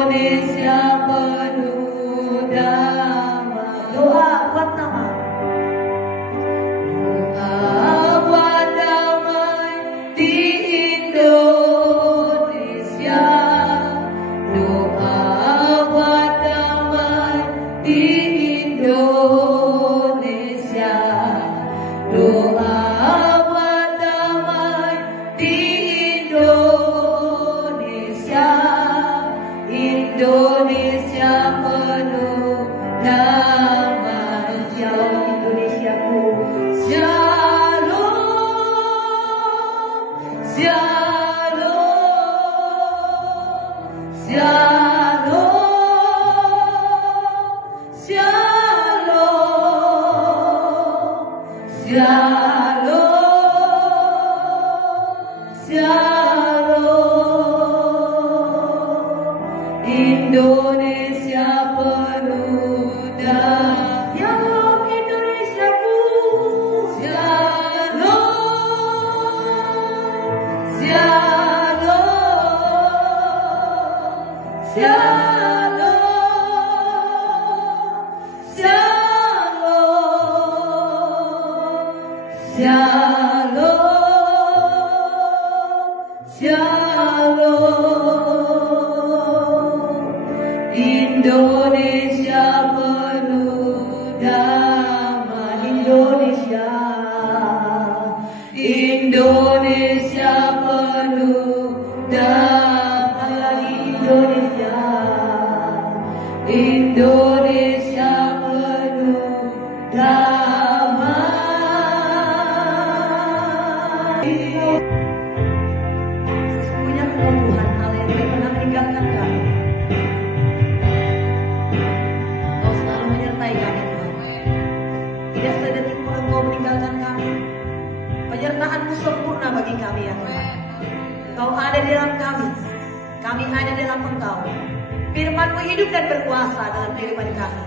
Indonesia penuh damai. Doa buat nama. Doa buat damai di Indonesia. Doa buat damai di Indonesia. Doa buat damai di Indonesia. Indonesia penuh damai. Shalom Indonesiaku. Shalom. Shalom. Shalom. Shalom. Shalom. Shalom. Indonesia penuh damai. Shalom Indonesiaku. Shalom. Shalom. Shalom. Shalom. Shalom. Shalom. Indonesia penuh damai. Indonesia. Indonesia penuh damai. Lagi Indonesia. Indonesia penuh damai. Sesungguhnya Tuhan hal yang tidak pernah meninggalkan kami. Kau selalu menyertai kami Tuhan. Tidak sedetik pun Engkau meninggalkan kami. Penyertaan-Mu sempurna bagi kami ya Tuhan. Engkau ada di dalam kami. Kami ada di dalam Engkau. Firman-Mu hidup dan berkuasa dalam kehidupan kami.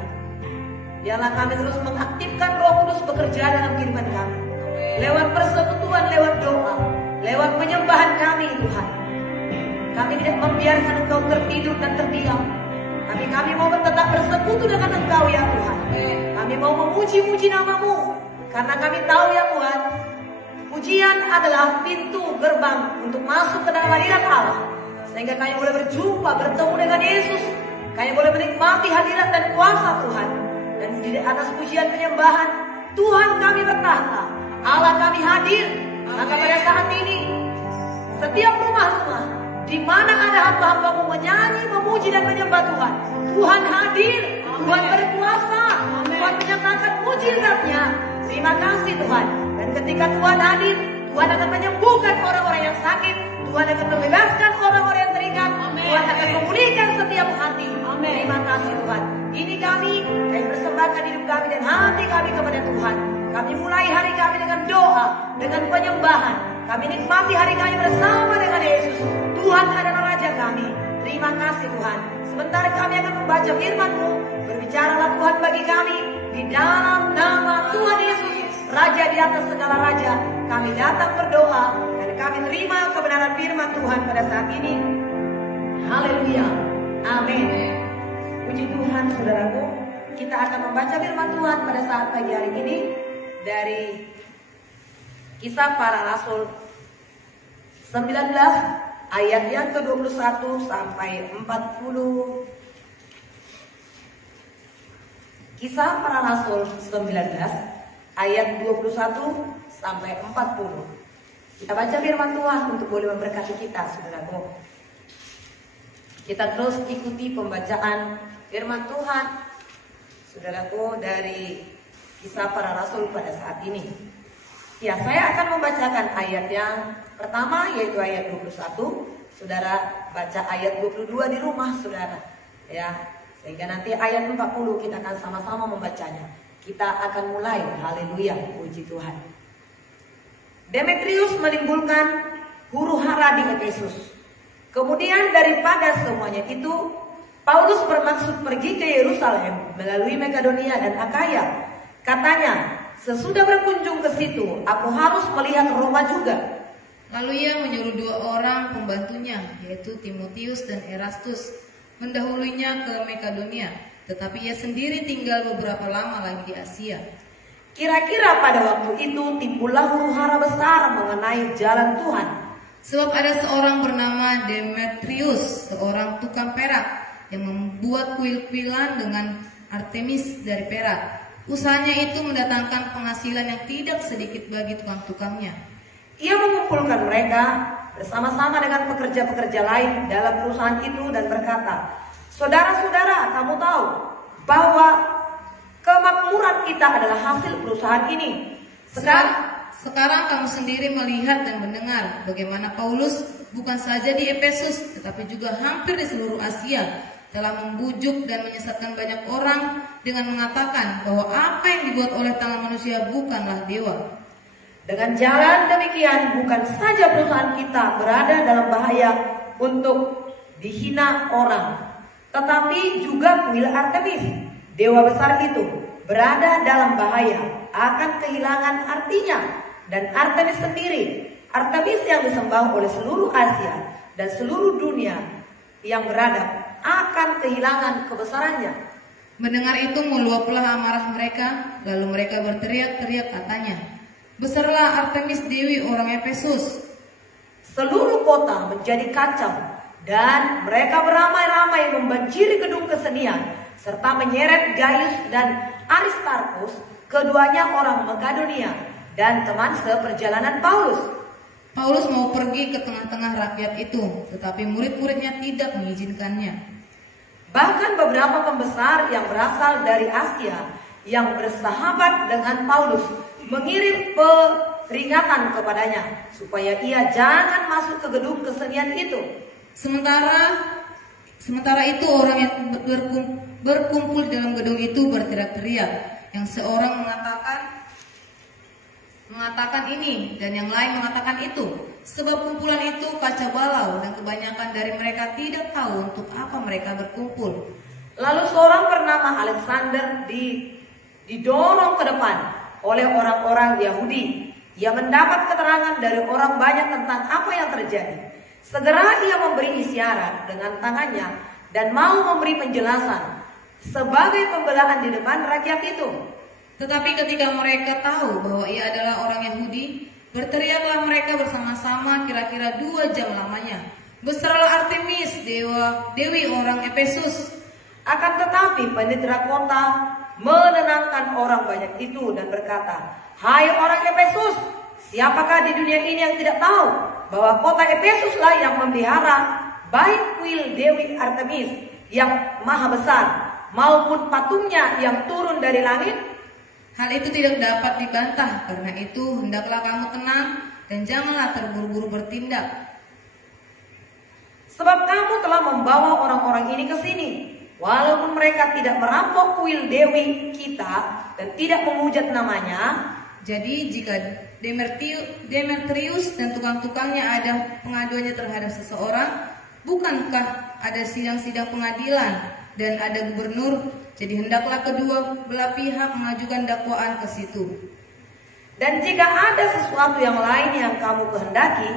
Biarlah kami terus mengaktifkan Roh Kudus bekerja dalam kehidupan kami. Lewat persekutuan, lewat doa, lewat penyembahan kami Tuhan. Kami tidak membiarkan Engkau tertidur dan terdiam. Tapi kami mau tetap bersekutu dengan Engkau ya Tuhan. Kami mau memuji-muji nama-Mu. Karena kami tahu ya Tuhan, pujian adalah pintu gerbang untuk masuk ke dalam hadirat Allah. Sehingga kami boleh berjumpa, bertemu dengan Yesus. Kami boleh menikmati hadirat dan kuasa Tuhan. Dan di atas pujian penyembahan, Tuhan kami berkata, Allah kami hadir. Maka pada saat ini, setiap rumah-rumah di mana ada hamba-hamba-Mu menyanyi, memuji dan menyembah Tuhan, Tuhan hadir, Tuhan berkuasa, Tuhan menyatakan mujizat-Nya. Terima kasih Tuhan. Dan ketika Tuhan hadir, Tuhan akan menyembuhkan orang-orang yang sakit, Tuhan akan membebaskan orang-orang yang terikat, Tuhan akan memulihkan setiap hati. Terima kasih Tuhan. Ini kami persembahkan hidup kami dan hati kami kepada Tuhan. Kami mulai hari kami dengan doa, dengan penyembahan. Kami nikmati hari kami bersama dengan Yesus. Tuhan adalah Raja kami. Terima kasih Tuhan. Sebentar kami akan membaca firman-Mu. Berbicaralah Tuhan bagi kami. Di dalam nama Tuhan Yesus, Raja di atas segala raja, kami datang berdoa. Dan kami terima kebenaran firman Tuhan pada saat ini. Haleluya. Amin. Puji Tuhan saudaraku. Kita akan membaca firman Tuhan pada saat pagi hari ini. Dari Kisah Para Rasul 19 ayat yang ke-21 sampai 40. Kisah Para Rasul 19 ayat 21 sampai 40. Kita baca firman Tuhan untuk boleh memberkati kita saudaraku. Kita terus ikuti pembacaan firman Tuhan saudaraku dari Kisah Para Rasul pada saat ini. Ya, saya akan membacakan ayat yang pertama yaitu ayat 21. Saudara baca ayat 22 di rumah saudara. Ya, sehingga nanti ayat 40 kita akan sama-sama membacanya. Kita akan mulai. Haleluya, puji Tuhan. Demetrius menimbulkan huru hara di Efesus. Kemudian daripada semuanya itu, Paulus bermaksud pergi ke Yerusalem melalui Makedonia dan Akaya. Katanya, sesudah berkunjung ke situ, aku harus melihat Roma juga. Lalu ia menyuruh 2 orang pembantunya, yaitu Timotius dan Erastus, mendahulunya ke Makedonia, tetapi ia sendiri tinggal beberapa lama lagi di Asia. Kira-kira pada waktu itu timbullah huru-hara besar mengenai jalan Tuhan. Sebab ada seorang bernama Demetrius, seorang tukang perak, yang membuat kuil-kuilan dengan Artemis dari perak. Usahanya itu mendatangkan penghasilan yang tidak sedikit bagi tukang-tukangnya. Ia mengumpulkan mereka bersama-sama dengan pekerja-pekerja lain dalam perusahaan itu dan berkata, "Saudara-saudara, kamu tahu bahwa kemakmuran kita adalah hasil perusahaan ini. Sekarang kamu sendiri melihat dan mendengar bagaimana Paulus bukan saja di Efesus, tetapi juga hampir di seluruh Asia telah membujuk dan menyesatkan banyak orang dengan mengatakan bahwa apa yang dibuat oleh tangan manusia bukanlah dewa. Dengan jalan demikian bukan saja perusahaan kita berada dalam bahaya untuk dihina orang, tetapi juga kuil Artemis, dewa besar itu, berada dalam bahaya akan kehilangan artinya. Dan Artemis sendiri, Artemis yang disembah oleh seluruh Asia dan seluruh dunia yang beradab, akan kehilangan kebesarannya." Mendengar itu meluaplah amarah mereka, lalu mereka berteriak-teriak katanya, "Besarlah Artemis Dewi orang Efesus." Seluruh kota menjadi kacau dan mereka beramai-ramai membanjiri gedung kesenian serta menyeret Gaius dan Aristarchus, keduanya orang Makedonia dan teman seperjalanan Paulus. Paulus mau pergi ke tengah-tengah rakyat itu, tetapi murid-muridnya tidak mengizinkannya. Bahkan beberapa pembesar yang berasal dari Asia yang bersahabat dengan Paulus mengirim peringatan kepadanya supaya ia jangan masuk ke gedung kesenian itu. Sementara itu orang yang berkumpul di dalam gedung itu berteriak-teriak, yang seorang mengatakan ini dan yang lain mengatakan itu, sebab kumpulan itu kacau balau dan kebanyakan dari mereka tidak tahu untuk apa mereka berkumpul. Lalu seorang bernama Alexander didorong ke depan oleh orang-orang Yahudi. Ia mendapat keterangan dari orang banyak tentang apa yang terjadi. Segera ia memberi isyarat dengan tangannya dan mau memberi penjelasan sebagai pembelaan di depan rakyat itu. Tetapi ketika mereka tahu bahwa ia adalah orang Yahudi, berteriaklah mereka bersama-sama kira-kira 2 jam lamanya, "Besarlah Artemis, dewi orang Efesus." Akan tetapi penitera kota menenangkan orang banyak itu dan berkata, "Hai orang Efesus, siapakah di dunia ini yang tidak tahu bahwa kota Efesuslah yang memelihara baik kuil Dewi Artemis yang maha besar maupun patungnya yang turun dari langit? Hal itu tidak dapat dibantah, karena itu hendaklah kamu tenang dan janganlah terburu-buru bertindak. Sebab kamu telah membawa orang-orang ini ke sini, walaupun mereka tidak merampok kuil Dewi kita dan tidak menghujat namanya. Jadi jika Demetrius dan tukang-tukangnya ada pengaduannya terhadap seseorang, bukankah ada sidang-sidang pengadilan dan ada gubernur? Jadi hendaklah kedua belah pihak mengajukan dakwaan ke situ. Dan jika ada sesuatu yang lain yang kamu kehendaki,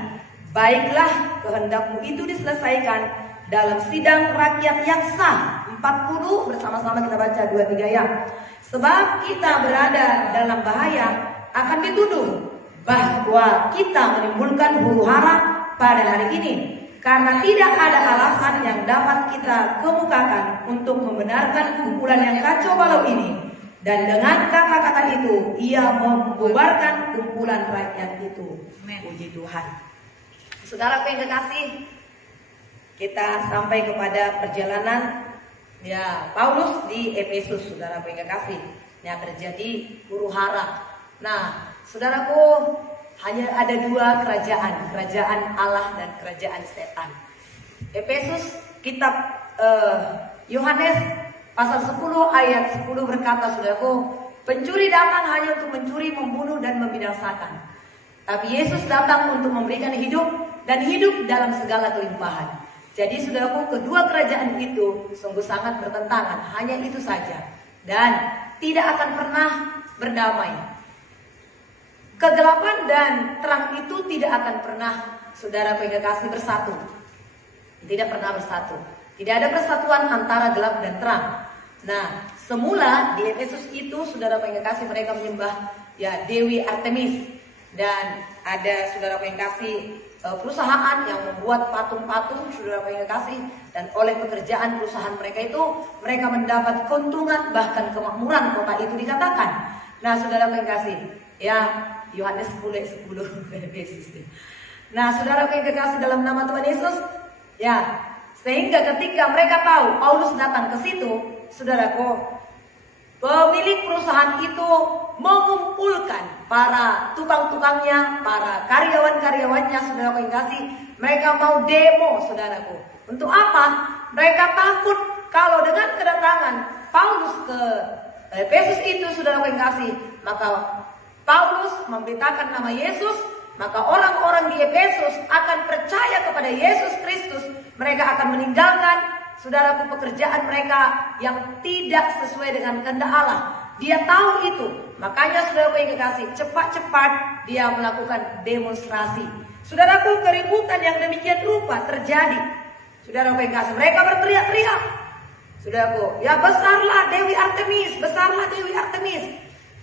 baiklah kehendakmu itu diselesaikan dalam sidang rakyat yang sah. 40 bersama-sama kita baca 2-3 ya. Sebab kita berada dalam bahaya akan dituduh bahwa kita menimbulkan huru-hara pada hari ini, karena tidak ada alasan yang dapat kita kemukakan untuk membenarkan kumpulan yang kacau balau ini. Dan dengan kata-kata itu, ia membubarkan kumpulan rakyat itu. Puji Tuhan. Saudara yang kekasih, kita sampai kepada perjalanan Paulus di Efesus, saudara yang kekasih. Yang terjadi huru-hara. Nah, saudaraku, hanya ada 2 kerajaan, kerajaan Allah dan kerajaan setan. Efesus, kitab Yohanes pasal 10 ayat 10 berkata, saudaraku, pencuri datang hanya untuk mencuri, membunuh dan membinasakan. Tapi Yesus datang untuk memberikan hidup dan hidup dalam segala kelimpahan. Jadi saudaraku, kedua kerajaan itu sungguh sangat bertentangan, hanya itu saja. Dan tidak akan pernah berdamai. Kegelapan dan terang itu tidak akan pernah, saudara kekasih, bersatu. Tidak pernah bersatu. Tidak ada persatuan antara gelap dan terang. Nah, semula di Efesus itu saudara yang kasih mereka menyembah ya Dewi Artemis, dan ada saudara yang kasih perusahaan yang membuat patung-patung saudara yang kasih, dan oleh pekerjaan perusahaan mereka itu mereka mendapat keuntungan bahkan kemakmuran kota itu dikatakan. Nah, saudara yang kasih ya Yohanes 10:10 Yesus. Nah, saudara yang kasih dalam nama Tuhan Yesus ya. Sehingga ketika mereka tahu Paulus datang ke situ, saudaraku, pemilik perusahaan itu mengumpulkan para tukang-tukangnya, para karyawan-karyawannya, saudaraku yang kasih. Mereka mau demo, saudaraku. Untuk apa? Mereka takut kalau dengan kedatangan Paulus ke Efesus itu, saudaraku yang kasih, maka Paulus memberitakan nama Yesus, maka orang-orang di Efesus akan percaya kepada Yesus Kristus. Mereka akan meninggalkan saudaraku pekerjaan mereka yang tidak sesuai dengan kehendak Allah. Dia tahu itu. Makanya saudaraku yang kekasih, cepat-cepat dia melakukan demonstrasi. Saudaraku, keributan yang demikian rupa terjadi. Saudaraku yang kekasih, mereka berteriak-teriak. Saudaraku, ya besarlah Dewi Artemis, besarlah Dewi Artemis.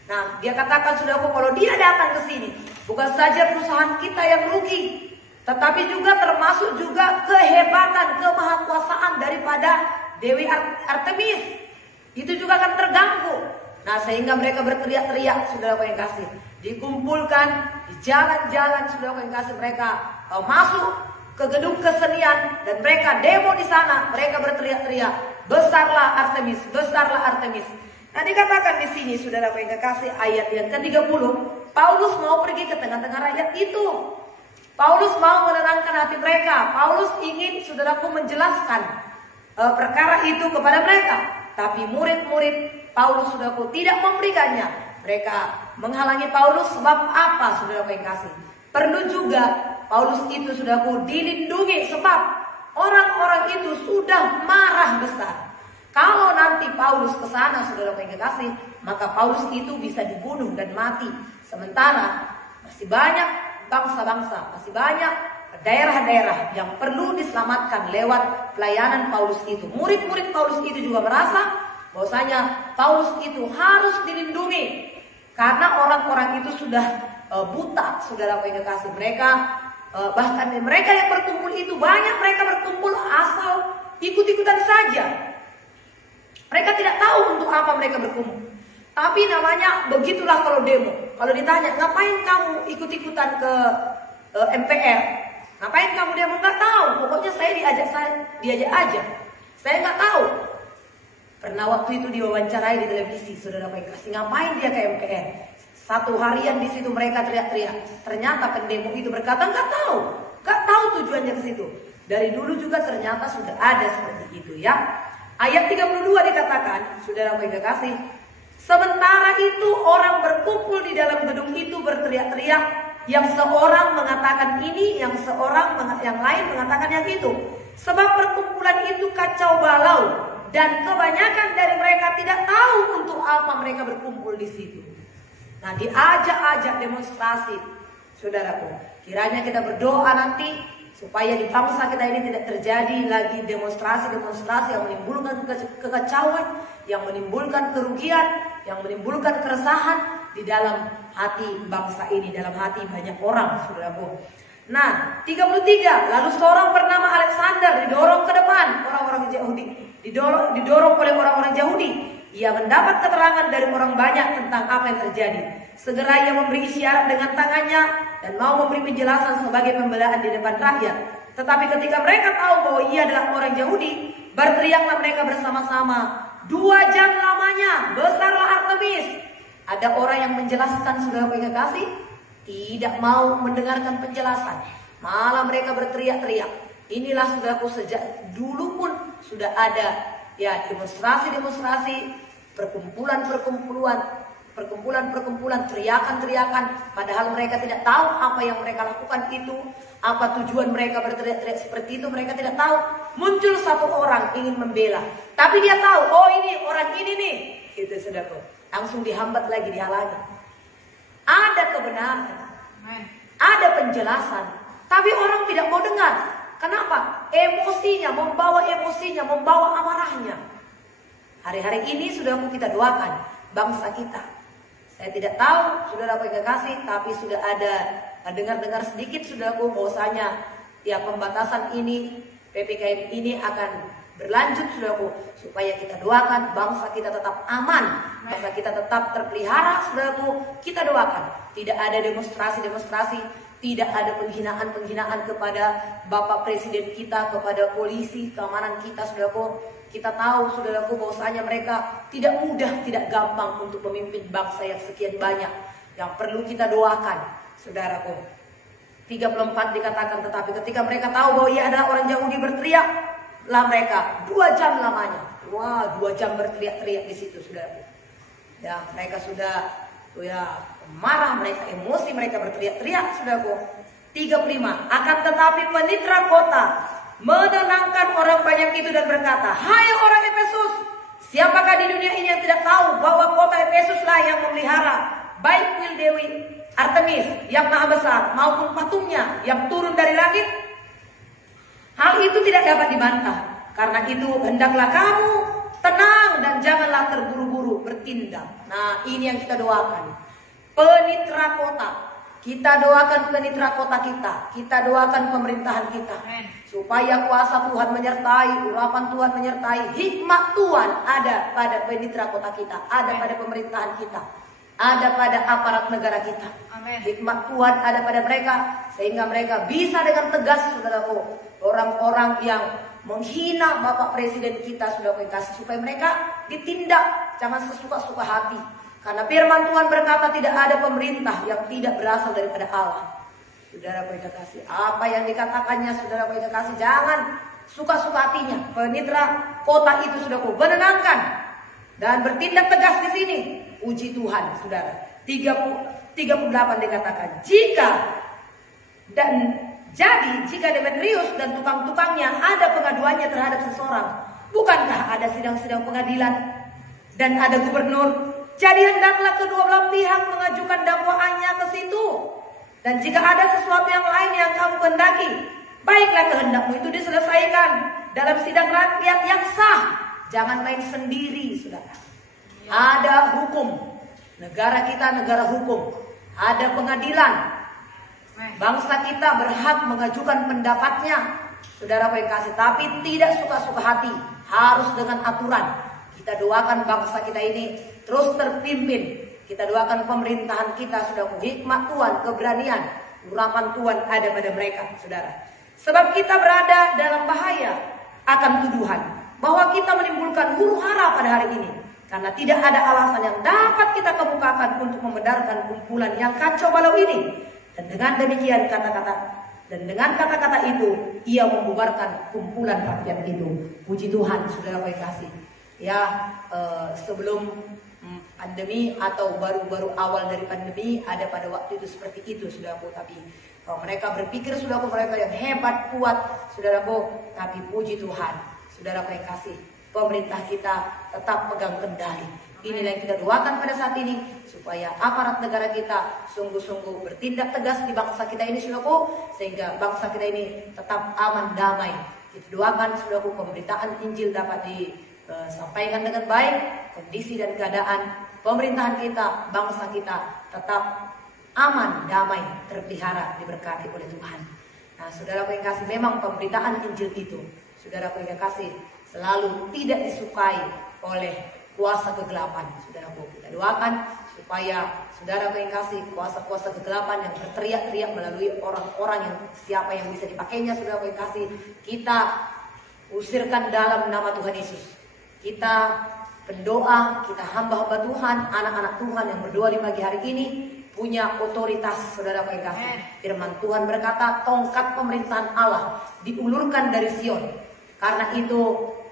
Nah, dia katakan saudaraku, kalau dia datang ke sini, bukan saja perusahaan kita yang rugi, tetapi juga termasuk juga kehebatan, kemahakuasaan daripada Dewi Artemis. Itu juga akan terganggu. Nah, sehingga mereka berteriak-teriak, saudara yang kasih. Dikumpulkan di jalan-jalan, saudara yang kasih, mereka masuk ke gedung kesenian dan mereka demo di sana. Mereka berteriak-teriak, besarlah Artemis, besarlah Artemis. Nah, dikatakan di sini, saudara yang kasih, ayat yang ke-30, Paulus mau pergi ke tengah-tengah rakyat itu. Paulus mau menenangkan hati mereka. Paulus ingin saudaraku menjelaskan perkara itu kepada mereka. Tapi murid-murid Paulus saudaraku tidak memberikannya. Mereka menghalangi Paulus sebab apa, saudaraku yang kasih? Perlu juga Paulus itu saudaraku dilindungi sebab orang-orang itu sudah marah besar. Kalau nanti Paulus ke sana, saudaraku yang kasih, maka Paulus itu bisa dibunuh dan mati. Sementara masih banyak bangsa-bangsa, masih banyak daerah-daerah yang perlu diselamatkan lewat pelayanan Paulus itu. Murid-murid Paulus itu juga merasa bahwasanya Paulus itu harus dilindungi karena orang-orang itu sudah buta, saudara yang kasih. Mereka bahkan mereka yang berkumpul itu banyak, mereka berkumpul asal ikut-ikutan saja. Mereka tidak tahu untuk apa mereka berkumpul. Tapi namanya begitulah kalau demo. Kalau ditanya, ngapain kamu ikut-ikutan ke MPR? Ngapain kamu demo? Nggak tahu. Pokoknya saya diajak aja. Saya nggak tahu. Pernah waktu itu diwawancarai di televisi, saudara yang kasih. Ngapain dia ke MPR? Satu harian di situ mereka teriak-teriak. Ternyata pendemo itu berkata nggak tahu. Nggak tahu tujuannya ke situ. Dari dulu juga ternyata sudah ada seperti itu ya. Ayat 32 dikatakan, saudara yang kasih. Sementara itu orang berkumpul di dalam gedung itu berteriak-teriak. Yang seorang mengatakan ini, yang lain mengatakan yang itu. Sebab perkumpulan itu kacau balau dan kebanyakan dari mereka tidak tahu untuk apa mereka berkumpul di situ. Nah, diajak-ajak demonstrasi, saudaraku. Kiranya kita berdoa nanti supaya di bangsa kita ini tidak terjadi lagi demonstrasi-demonstrasi yang menimbulkan kekacauan, yang menimbulkan kerugian, yang menimbulkan keresahan di dalam hati bangsa ini, dalam hati banyak orang, saudaraku. Nah, 33, lalu seorang bernama Alexander didorong ke depan orang-orang Yahudi, didorong oleh orang-orang Yahudi. Ia mendapat keterangan dari orang banyak tentang apa yang terjadi. Segera ia memberi isyarat dengan tangannya dan mau memberi penjelasan sebagai pembelaan di depan rakyat. Tetapi ketika mereka tahu bahwa ia adalah orang Yahudi, berteriaklah mereka bersama-sama, 2 jam lamanya, besarlah Artemis. Ada orang yang menjelaskan, saudara yang kasih, tidak mau mendengarkan penjelasan. Malah mereka berteriak-teriak. Inilah saudaraku, sejak dulu pun sudah ada ya demonstrasi-demonstrasi, perkumpulan, teriakan-teriakan. Padahal mereka tidak tahu apa yang mereka lakukan itu, apa tujuan mereka berteriak-teriak seperti itu. Mereka tidak tahu. Muncul satu orang ingin membela, tapi dia tahu, oh ini orang ini nih, itu saudaraku. Langsung dihambat lagi, dihalangi. Ada kebenaran, ada penjelasan, tapi orang tidak mau dengar. Kenapa? Emosinya, membawa amarahnya. Hari-hari ini saudaraku kita doakan bangsa kita. Saya tidak tahu saudara yang kasih, tapi sudah ada dengar-dengar sedikit saudaraku bahwasanya ya pembatasan ini, PPKM ini akan berlanjut saudaraku, supaya kita doakan bangsa kita tetap aman, bangsa kita tetap terpelihara saudaraku. Kita doakan tidak ada demonstrasi, tidak ada penghinaan kepada Bapak Presiden kita, kepada polisi, keamanan kita saudaraku. Kita tahu saudaraku bahwasanya mereka tidak mudah, tidak gampang untuk memimpin bangsa yang sekian banyak. Yang perlu kita doakan saudaraku. 34 dikatakan, tetapi ketika mereka tahu bahwa ia adalah orang Yahudi, berteriaklah mereka 2 jam lamanya. Wah, 2 jam berteriak-teriak di situ saudaraku. Ya, mereka sudah marah, mereka emosi, mereka berteriak-teriak saudaraku. 35, akan tetapi penitra kota menenangkan orang banyak itu dan berkata, hai orang Efesus, siapakah di dunia ini yang tidak tahu bahwa kota Efesuslah yang memelihara baik kuil Dewi Artemis yang maha besar maupun patungnya yang turun dari langit? Hal itu tidak dapat dibantah. Karena itu hendaklah kamu tenang dan janganlah terburu-buru bertindak. Nah, ini yang kita doakan. Penitra kota. Kita doakan penitra kota kita. Kita doakan pemerintahan kita. Supaya kuasa Tuhan menyertai, urapan Tuhan menyertai, hikmat Tuhan ada pada penitra kota kita, ada pada pemerintahan kita, ada pada aparat negara kita. Hikmat Tuhan ada pada mereka, sehingga mereka bisa dengan tegas saudaraku, orang-orang yang menghina Bapak Presiden kita sudah kasih, supaya mereka ditindak, jangan sesuka-suka hati. Karena firman Tuhan berkata tidak ada pemerintah yang tidak berasal daripada Allah. Saudara yang kasih, apa yang dikatakannya saudara yang kasih, jangan suka-suka hatinya. Penitra kota itu sudah menenangkan dan bertindak tegas di sini. Puji Tuhan, saudara. 38 dikatakan, jika Demetrius dan tukang-tukangnya ada pengaduannya terhadap seseorang, bukankah ada sidang-sidang pengadilan dan ada gubernur? Jadi hendaklah kedua belah pihak mengajukan dakwaannya ke situ. Dan jika ada sesuatu yang lain yang kamu kehendaki, baiklah kehendakmu itu diselesaikan dalam sidang rakyat yang sah. Jangan main sendiri, saudara. Ada hukum. Negara kita negara hukum. Ada pengadilan. Bangsa kita berhak mengajukan pendapatnya, saudara yang kasih. Tapi tidak suka-suka hati. Harus dengan aturan. Kita doakan bangsa kita ini terus terpimpin. Kita doakan pemerintahan kita sudah hikmat Tuhan, keberanian, urapan Tuhan ada pada mereka, saudara. Sebab kita berada dalam bahaya akan tuduhan bahwa kita menimbulkan huru hara pada hari ini. Karena tidak ada alasan yang dapat kita kemukakan untuk membenarkan kumpulan yang kacau balau ini. Dan dengan demikian dengan kata-kata itu, ia membubarkan kumpulan rakyat itu. Puji Tuhan, saudara yang kasih. Ya, sebelum pandemi atau baru-baru awal dari pandemi, ada pada waktu itu seperti itu, saudaraku. Tapi mereka berpikir, saudaraku, mereka yang hebat, kuat, saudaraku. Tapi puji Tuhan, saudaraku yang kasih, pemerintah kita tetap pegang kendali. Inilah yang kita doakan pada saat ini, supaya aparat negara kita sungguh-sungguh bertindak tegas di bangsa kita ini, saudaraku, sehingga bangsa kita ini tetap aman, damai. Kita doakan, saudaraku, pemberitaan Injil dapat disampaikan dengan baik, kondisi dan keadaan pemerintahan kita, bangsa kita tetap aman, damai, terpelihara, diberkati oleh Tuhan. Nah, saudaraku yang kasih, memang pemberitaan Injil itu, saudaraku yang kasih, selalu tidak disukai oleh kuasa kegelapan. Saudaraku, kita doakan supaya saudaraku yang kasih, kuasa-kuasa kegelapan yang berteriak-teriak melalui orang-orang yang siapa yang bisa dipakainya, saudaraku yang kasih, kita usirkan dalam nama Tuhan Yesus. Kita pendoa, kita hamba-hamba Tuhan, anak-anak Tuhan yang berdoa di pagi hari ini punya otoritas, saudara yang kasih. Firman Tuhan berkata, tongkat pemerintahan Allah diulurkan dari Sion. Karena itu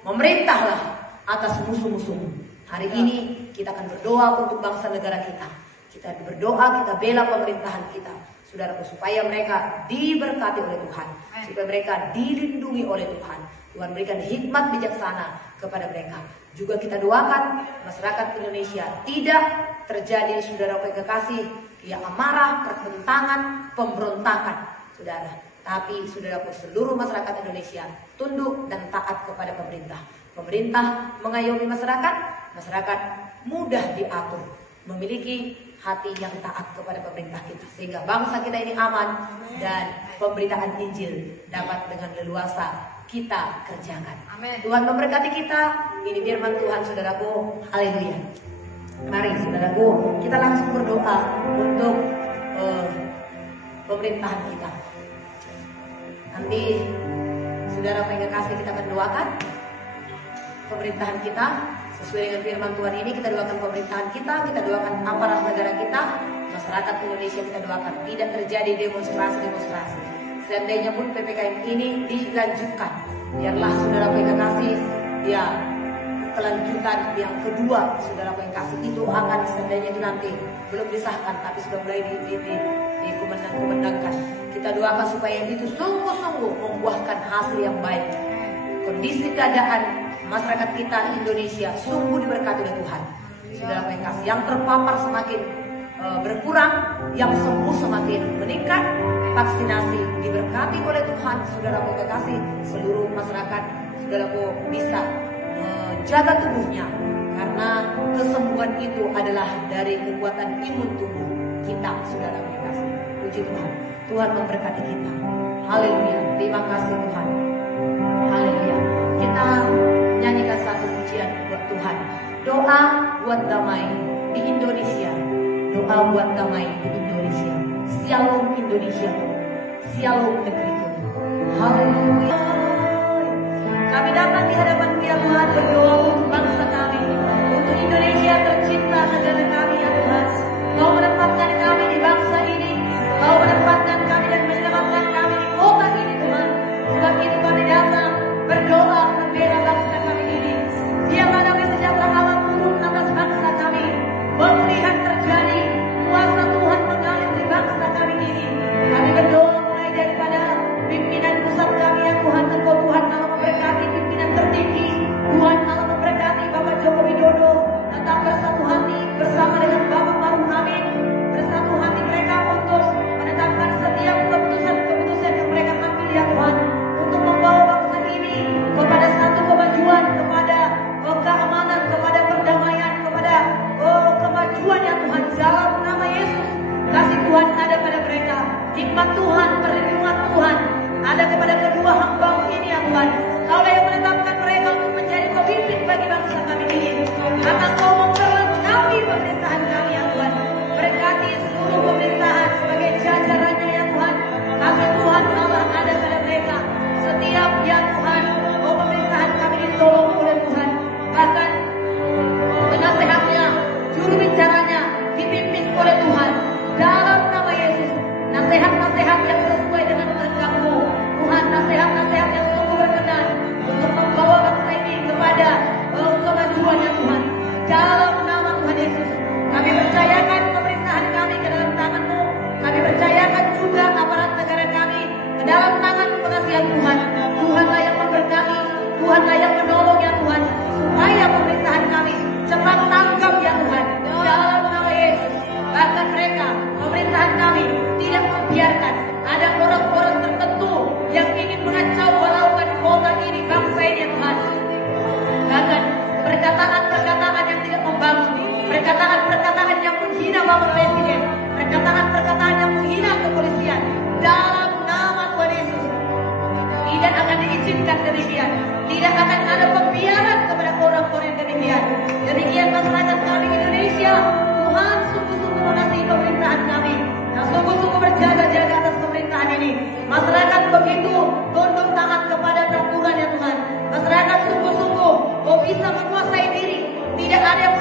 memerintahlah atas musuh-musuhmu. Hari ini kita akan berdoa untuk bangsa negara kita. Kita berdoa, kita bela pemerintahan kita, saudaraku, supaya mereka diberkati oleh Tuhan, supaya mereka dilindungi oleh Tuhan. Tuhan berikan hikmat bijaksana kepada mereka. Juga kita doakan masyarakat Indonesia tidak terjadi, saudara yang kekasih, ya amarah, pertentangan, pemberontakan, saudara. Tapi saudaraku, seluruh masyarakat Indonesia tunduk dan taat kepada pemerintah. Pemerintah mengayomi masyarakat, masyarakat mudah diatur, memiliki hati yang taat kepada pemerintah kita, sehingga bangsa kita ini aman dan pemberitaan Injil dapat dengan leluasa kita kerjakan. Amin. Tuhan memberkati kita. Ini firman Tuhan, saudaraku. Haleluya. Mari saudaraku, kita langsung berdoa untuk pemerintahan kita. Nanti saudara pengen kasih, kita akan doakan pemerintahan kita sesuai dengan firman Tuhan ini. Kita doakan pemerintahan kita doakan aparat negara kita, masyarakat Indonesia kita doakan tidak terjadi demonstrasi. Seandainya pun PPKM ini dilanjutkan, biarlah saudara pengen kasih ya kelanjutan yang kedua, saudara pengen kasih itu akan seandainya itu nanti belum disahkan tapi sudah mulai dikumandangkan. Kita doakan supaya itu sungguh-sungguh membuahkan hasil yang baik. Kondisi keadaan masyarakat kita Indonesia sungguh diberkati oleh Tuhan. Saudara pengen kasih, yang terpapar semakin berkurang, yang sembuh semakin meningkat, vaksinasi diberkati oleh Tuhan. Saudara pengen kasih, seluruh masyarakat saudaraku bisa jaga tubuhnya, karena kesembuhan itu adalah dari kekuatan imun tubuh kita. Saudara pengen kasih, puji Tuhan. Tuhan memberkati kita. Haleluya. Terima kasih Tuhan. Haleluya. Kita nyanyikan satu pujian buat Tuhan. Doa buat damai di Indonesia. Doa buat damai di Indonesia. Shalom Indonesia. Shalom negeriku. Haleluya. Kami datang di hadapan ya Tuhan, berdoa untuk bangsa kami, untuk Indonesia tercinta, negara kami ya Tuhan. Kau menempatkan kami di bangsa ini, Kau menempatkan kami dan menyelamatkan kami di kota ini Tuhan. Sebab itu kami datang berdoa membela bangsa kami ini. Biarlah damai sejahtera Allah turun atas bangsa kami. Pemulihan terjadi, kuasa Tuhan mengalir di bangsa kami ini. Kami berdoa mulai daripada pimpinan pusat kami ya Tuhan. Engkau Tuhan Allah memberkati pimpinan tertinggi. Tuhan Allah memberkati Bapak Joko Widodo. Tetap bersatu hati bersama dengan Bapak Maruf Amin. Bersatu hati mereka untuk menetapkan setiap keputusan-keputusan yang mereka ambil ya Tuhan, untuk membawa bangsa ini kepada satu kemajuan, kepada keamanan, kepada perdamaian, kepada kemajuan ya Tuhan. Dalam nama Yesus, kasih Tuhan ada pada mereka, hikmat Tuhan, perlindungan Tuhan ada kepada kedua hamba-Mu ini ya Tuhan. Kau yang menetapkan mereka untuk menjadi pemimpin bagi bangsa kami ini. Maka Kau memperlengkapi pemerintahan kami ya Tuhan. Berkati seluruh pemerintahan sebagai jajarannya ya Tuhan. Kasih Tuhan Allah ada pada mereka. Setiap ya Tuhan, pemerintahan kami ditolong oleh Tuhan. Bahkan penasehatnya, juru bicaranya dipimpin oleh Tuhan. Dalam nama Yesus, nasihat-nasihat yang sesuai dengan kehendak-Mu Tuhan, nasihat-nasihat yang sungguh berkenan untuk membawa bangsa ini kepada kemajuan ya Tuhan. Dalam nama Tuhan Yesus, kami percayakan pemerintahan kami ke dalam tangan-Mu. Kami percayakan juga aparat negara kami ke dalam tangan pengasihan Tuhan. Tuhanlah yang memberkati, Tuhanlah yang menolong ya Tuhan, supaya pemerintahan kami cepat tanggap ya Tuhan. Dalam nama Yesus, bahkan mereka, pemerintahan kami tidak membiarkan ada orang-orang tertentu yang ingin mengacau walaukan kota ini, bangsa ini ya Tuhan. Bahkan perkataan-perkataan yang tidak membangun, perkataan-perkataan yang menghina Bapak Presiden, perkataan-perkataan yang menghina kepolisian, dalam nama Tuhan Yesus tidak akan diizinkan demikian. Tidak akan ada pembiaran kepada orang-orang yang demikian. Demikian masyarakat kami Indonesia, Tuhan sungguh-sungguh mengasihi pemerintahan kami dan sungguh-sungguh berjaga-jaga atas pemerintahan ini. Masyarakat begitu tunduk taat kepada peraturan ya Tuhan. Masyarakat sungguh-sungguh bisa menguasai diri. Tidak ada yang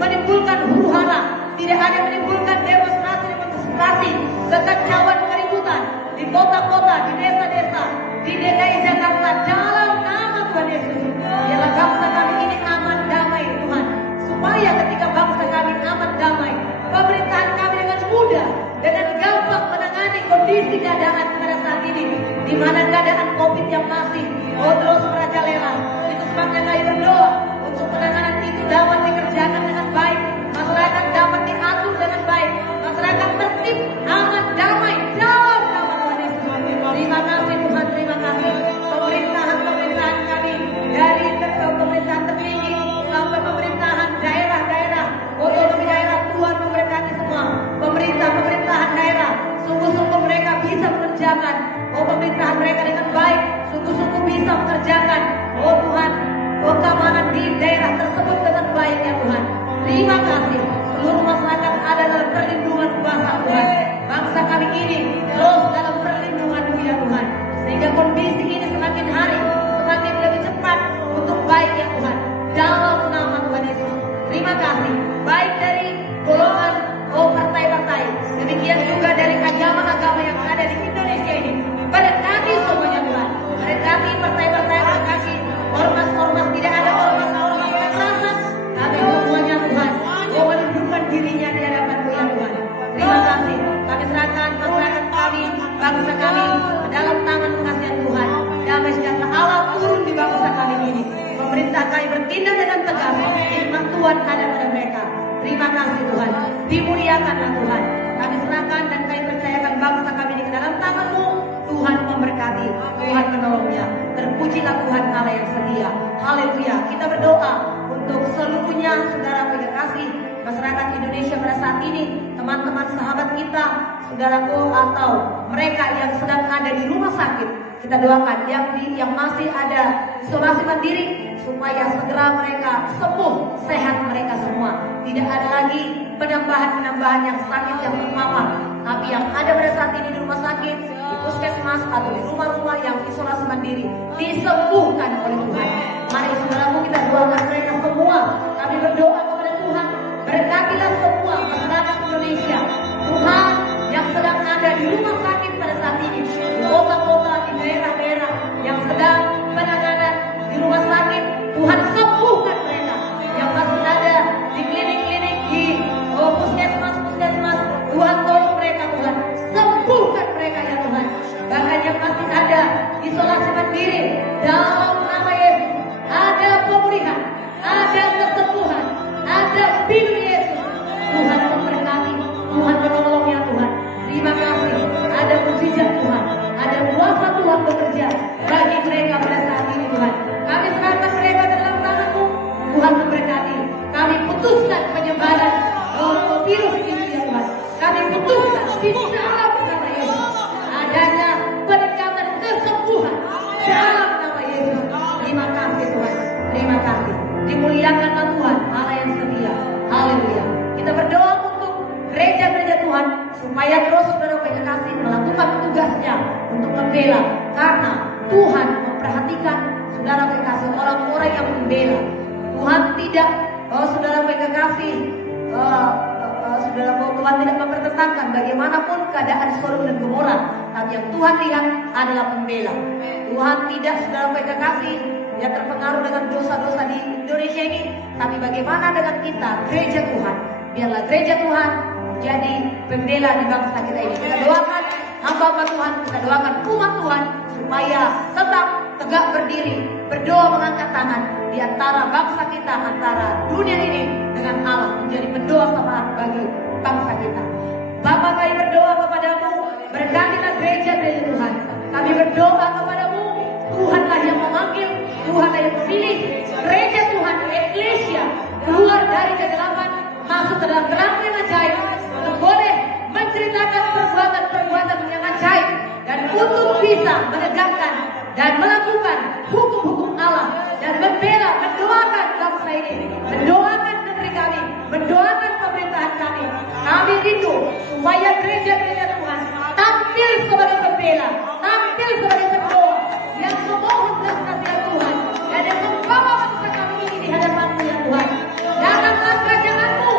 menimbulkan huru-hara, tidak ada yang menimbulkan demonstrasi, kekacauan, keributan di kota-kota, di desa-desa, di DKI Jakarta. Dalam nama Tuhan Yesus, biarlah bangsa kami ini aman damai Tuhan. Supaya ketika bangsa kami aman damai, pemerintahan kami dengan mudah, dengan gampang menangani kondisi keadaan pada saat ini, di mana keadaan COVID yang masih terus merajalela. Itu sebabnya kami berdoa untuk penanganan itu dapat dikerjakan dengan baik, masyarakat dapat diatur dengan baik, masyarakat tertib, aman, damai dalam nama Tuhan Yesus. Terima Terima kasih. Baik dari golongan partai-partai, demikian juga dari agama-agama yang ada di Indonesia ini. Berkati semuanya Tuhan. Berkati partai-partai, berkati ormas-ormas, tidak ada ormas-ormas kekerasan. Kami semuanya Tuhan, menundukkan dirinya di hadapan-Mu ya Tuhan. Terima kasih. Kami serahkan masyarakat kami, bangsa kami ke dalam tangan pengasihan Tuhan. Damai sejahtera Allah turun di bangsa kami ini. Pemerintah kami bertindak dengan tegas. Firman Tuhan ada pada mereka. Terima kasih Tuhan. Dimuliakanlah Tuhan. Kami serahkan dan kami percayakan bangsa kami ini ke dalam tangan-Mu. Tuhan memberkati, Tuhan menolongnya. Terpujilah Tuhan Allah yang setia. Haleluya. Kita berdoa untuk seluruhnya saudara kasih masyarakat Indonesia pada saat ini, teman-teman sahabat kita, saudaraku atau mereka yang sedang ada di rumah sakit. Kita doakan yang masih ada isolasi mandiri supaya segera mereka sembuh, sehat mereka semua. Tidak ada lagi penambahan yang sakit yang terpapar. Tapi yang ada pada saat ini di rumah sakit, di puskesmas atau di rumah-rumah yang isolasi mandiri disembuhkan oleh Tuhan. Mari saudaraku kita doakan mereka semua. Kami berdoa kepada Tuhan, berkatilah semua masyarakat Indonesia. Tuhan yang sedang ada di rumah sakit pada saat ini, di kota-kota, di daerah-daerah yang sedang penanganan di rumah sakit, Tuhan sembuhkan mereka. Yang masih ada di klinik-klinik, di puskesmas, Tuhan tolong mereka Tuhan, sembuhkan mereka ya Tuhan. Bahkan yang masih ada isolasi mandiri, dalam nama Yesus ada pemulihan, ada kesembuhan, ada bimbing Yesus. Tuhan memberkati, Tuhan menolong ya Tuhan. Terima kasih, ada mujizat Tuhan, ada kuasa Tuhan bekerja bagi mereka pada saat ini Tuhan. Kami serahkan mereka dalam tangan-Mu. Tuhan memberkati. Kami putuskan penyebaran virus ini ya Tuhan. Kami putuskan di dalam nama Yesus adanya peningkatan kesembuhan dalam nama Yesus. Terima kasih Tuhan. Terima kasih. Dimuliakanlah Tuhan Allah yang setia. Haleluya. Kita berdoa untuk gereja-gereja Tuhan supaya terus saudara kekasih melakukan tugasnya untuk membela, karena Tuhan memperhatikan saudara kekasih orang-orang yang membela. Tuhan tidak saudara kekasih saudara Tuhan tidak mempertentangkan bagaimanapun keadaan Sodom dan Gomora, tapi yang Tuhan lihat adalah pembela. Tuhan tidak saudara kekasih yang terpengaruh dengan dosa-dosa di Indonesia ini, tapi bagaimana dengan kita, gereja Tuhan. Biarlah gereja Tuhan jadi pembela di bangsa kita ini. Kita doakan hamba-hamba Tuhan, kita doakan umat Tuhan supaya tetap tegak berdiri, berdoa mengangkat tangan di antara bangsa kita, antara dunia ini dengan Allah, menjadi pendoa syafaat bagi bangsa kita. Bapa, kami berdoa kepadamu, berkatilah gereja-gereja Tuhan. Kami berdoa kepadamu, Tuhanlah yang memanggil, Tuhanlah yang memilih gereja Tuhan, eklesia, keluar dari kegelapan, masuk ke dalam terang yang ajaib, boleh menceritakan perbuatan-perbuatan yang ajaib, dan untuk bisa menegakkan dan melakukan hukum-hukum Allah, dan membela, mendoakan bangsa ini, mendoakan negeri kami, mendoakan pemerintahan kami. Kami rindu supaya gereja-gereja Tuhan tampil sebagai pembela, tampil sebagai pendoa yang memohon belas kasihan Tuhan, dan yang membawa bangsa kami ini di hadapan-Mu ya Tuhan. Datanglah kerajaan-Mu,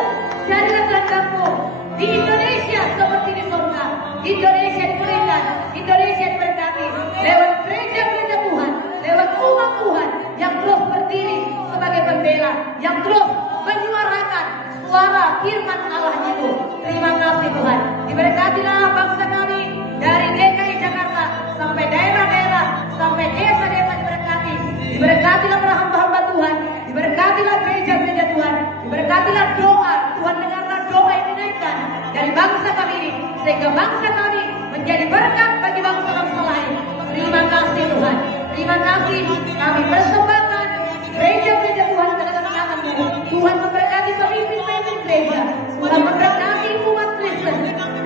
jadilah kehendak-Mu di Indonesia seperti di surga. Indonesia diberikan, Indonesia diberkati lewat gereja-gereja Tuhan, lewat umat Tuhan yang terus berdiri sebagai pembela, yang terus menyuarakan suara firman Allah itu. Terima kasih Tuhan. Diberkatilah bangsa kami dari DKI Jakarta sampai daerah-daerah, sampai desa-desa diberkati. Diberkatilah para hamba-hamba Tuhan, diberkatilah gereja-gereja Tuhan, diberkatilah doa Tuhan, dengarlah doa yang dinaikkan dari bangsa kami ini, sehingga bangsa kami menjadi berkat bagi bangsa-bangsa lain. Terima kasih Tuhan. Terima kasih. Kami persembahkan gereja-gereja Tuhan ke dalam tangan-Mu. Tuhan memberkati pemimpin-pemimpin gereja, Tuhan memberkati umat Kristen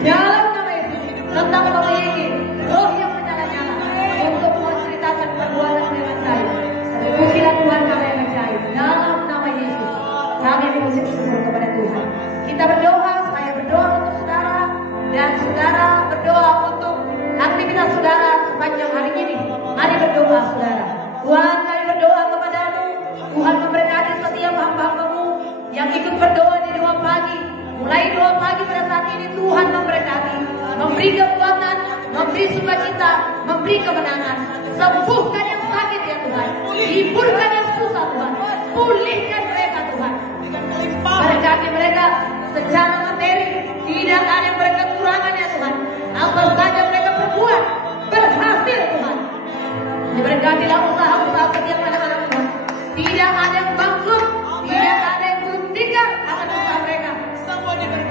dalam nama Yesus. Tetap memiliki roh yang menyala-nyala untuk menceritakan perbuatan yang ajaib. Pujilah Tuhan kami yang ajaib dalam nama Yesus. Kami mengucap syukur kepada Tuhan. Kita berdoa, saya berdoa untuk saudara, dan saudara berdoa untuk aktivitas saudara sepanjang hari ini. Mari berdoa saudara. Tuhan, kami berdoa kepadamu, Tuhan memberkati setiap hamba-hamba-Mu yang ikut berdoa di doa pagi. Mulai doa pagi pada saat ini Tuhan memberkati, memberi kekuatan, memberi sukacita, memberi kemenangan. Sembuhkan yang sakit ya Tuhan, hiburkan yang susah Tuhan, pulihkan mereka Tuhan. Berkati mereka secara materi, tidak ada yang mereka kurangan ya Tuhan. Apa saja mereka perbuat berhasil Tuhan. Diberkatilah usaha-usaha setiap anak-anak Tuhan. Tidak ada yang bangkrut, tidak ada yang belum tinggal akan usaha mereka.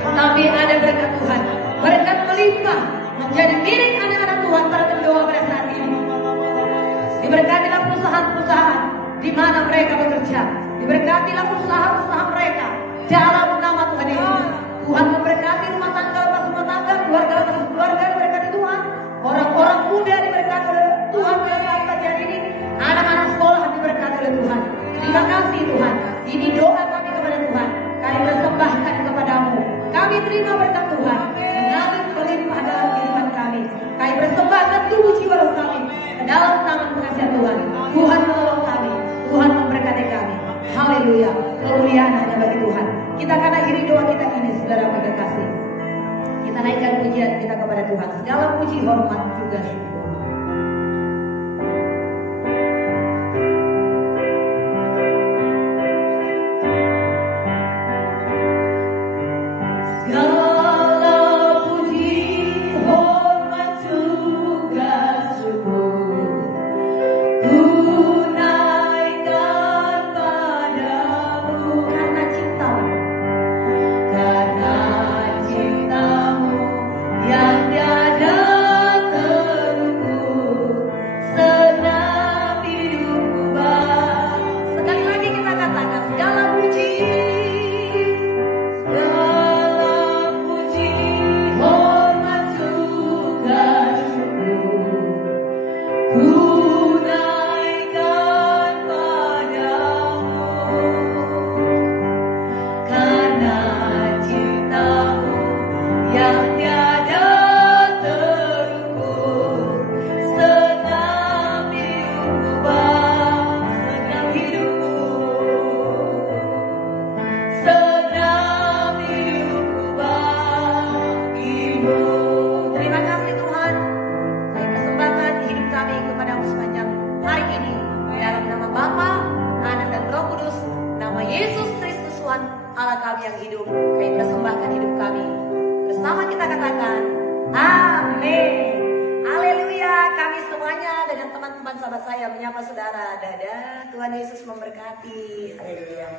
Tapi ada berkat Tuhan, berkat melimpah menjadi milik anak-anak Tuhan para pendoa pada saat ini. Diberkatilah perusahaan-perusahaan di mana mereka bekerja. Diberkatilah usaha-usaha mereka dalam nama Tuhan Yesus. Tuhan memberkati rumah tangga lepas rumah tangga, keluarga lepas keluarga diberkati Tuhan. Orang-orang muda diberkati oleh Tuhan pada saat pagi ini. Anak-anak sekolah diberkati oleh Tuhan. Terima kasih Tuhan. Ini doa kami kepada Tuhan. Kami persembahkan kepadamu. Kami terima berkat Tuhan. Mengalir melimpah dalam kehidupan kami. Kami persembahkan tubuh jiwa roh kami ke dalam tangan pengasih Tuhan. Tuhan menolong kami. Tuhan memberkati kami. Haleluya. Kemuliaan hanya bagi Tuhan. Kita akan akhiri doa kita ini, saudara berkasih. Kita naikkan pujian kita kepada Tuhan. Segala puji, hormat juga syukur. Sahabat saya menyapa saudara, dadah, Tuhan Yesus memberkati. Haleluya.